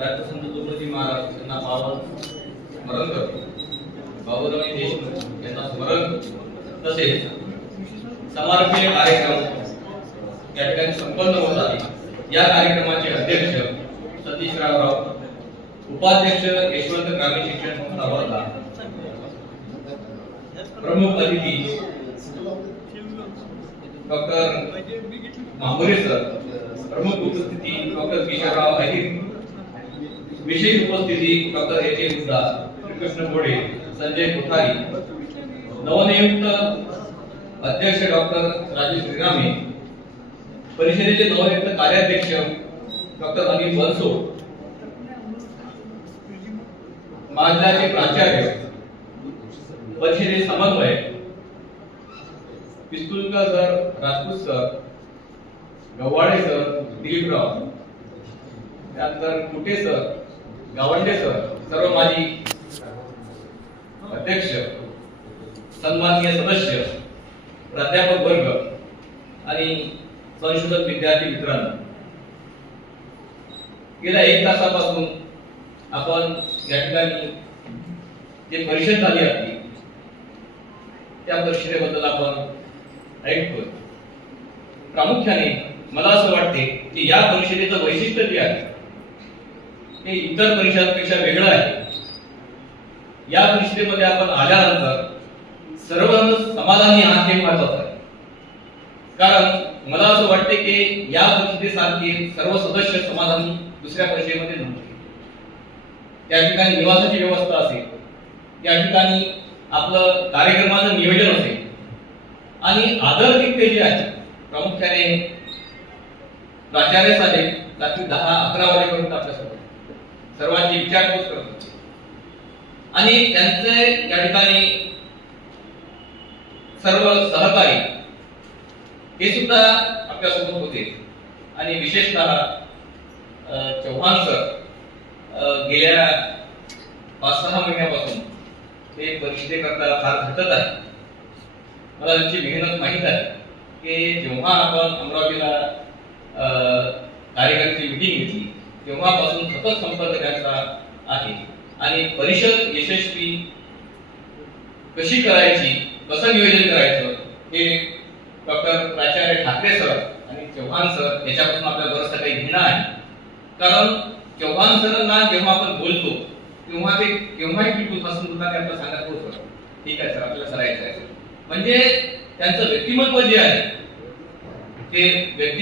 राष्ट्रसंत तुकडोजी महाराज यांना पावन स्मरण करतो. बाबूराव देशमुख यांना स्मरण तसेच समारोपीय कार्यक्रम या ठिकाणी संपन्न होत आहे. या कार्यक्रमाचे अध्यक्ष सतीश रावराव, उपाध्यक्ष यशवंत ग्रामीण शिक्षण संस्था वर्धा, प्रमुख अतिथी डॉक्टर मामुरे सर, प्रमुख उपस्थिती डॉक्टर किशोरराव अहिर, विशेष उपस्थिती doctor H A Gupta, Krishna Bode, Sanjay Kothari, नवनियुक्त अध्यक्ष डॉक्टर राजू श्रीरामे, परिषदेचे नवनियुक्त कार्याध्यक्ष डॉक्टर अनिल बनसो, महाविद्यालयाचे प्राचार्य, परिषदेचे समन्वयक Pistulkar sir, Rajput sir, Gavhade sir, Diliprao, त्यानंतर कुटे सर, गावंडे सर, सर्व माजी अध्यक्ष, सन्माननीय सदस्य, प्राध्यापक वर्ग आणि संशोधक विद्यार्थी मित्रांनो, गेल्या 1 तासापासून आपण या ठिकाणी जे परिषद झाली आहे त्या परिषदेबद्दल आपण ऐकतोय. प्रामुख्याने मला असं वाटते की या परिषदेचं वैशिष्ट्य जे आहे ते इतर परिषदांपेक्षा वेगळं आहे. या परिषदेमध्ये आपण आल्यानंतर सर्वांना समाधानी आहात हे महत्त्वाचं आहे. कारण मला असं वाटते की या परिषदेसारखे सर्व सदस्य समाधानी दुसऱ्या परिषदेमध्ये नव्हते. त्या ठिकाणी निवासाची व्यवस्था असेल, त्या ठिकाणी आपलं कार्यक्रमाचं नियोजन असेल आणि आदरतित्य जे आहे, प्रामुख्याने प्राचार्य साहेब रात्री 10-11 वाजेपर्यंत आपल्यासोबत सर्वांची विचारपूस करत होते आणि त्यांचे या ठिकाणी सर्व सहकारी हे सुद्धा आपल्यासोबत होते. आणि विशेषतः चव्हाण सर गेल्या 5-6 महिन्यापासून ते परिषदेकरता फार झटत आहे. मला त्यांची मेहनत माहीत आहे की जेव्हा आपण अमरावतीला कार्यकर्त्यांची मीटिंग घेतली तेव्हापासून सतत संपर्क त्यांचा आहे आणि परिषद यशस्वी कशी करायची, कसं नियोजन करायचं हे डॉक्टर प्राचार्य ठाकरे सर आणि चव्हाण सर याच्यापासून आपल्याला बरंचसं काही घेणं आहे. कारण चव्हाण सरांना जेव्हा आपण बोलतो तेव्हा ते केव्हाही पिटूपासून सुद्धा त्यांना सांगत होतं ठीक आहे सर आपल्याला करायचं आहे. म्हणजे त्यांचं व्यक्तिमत्व जे आहे ते व्यक्ती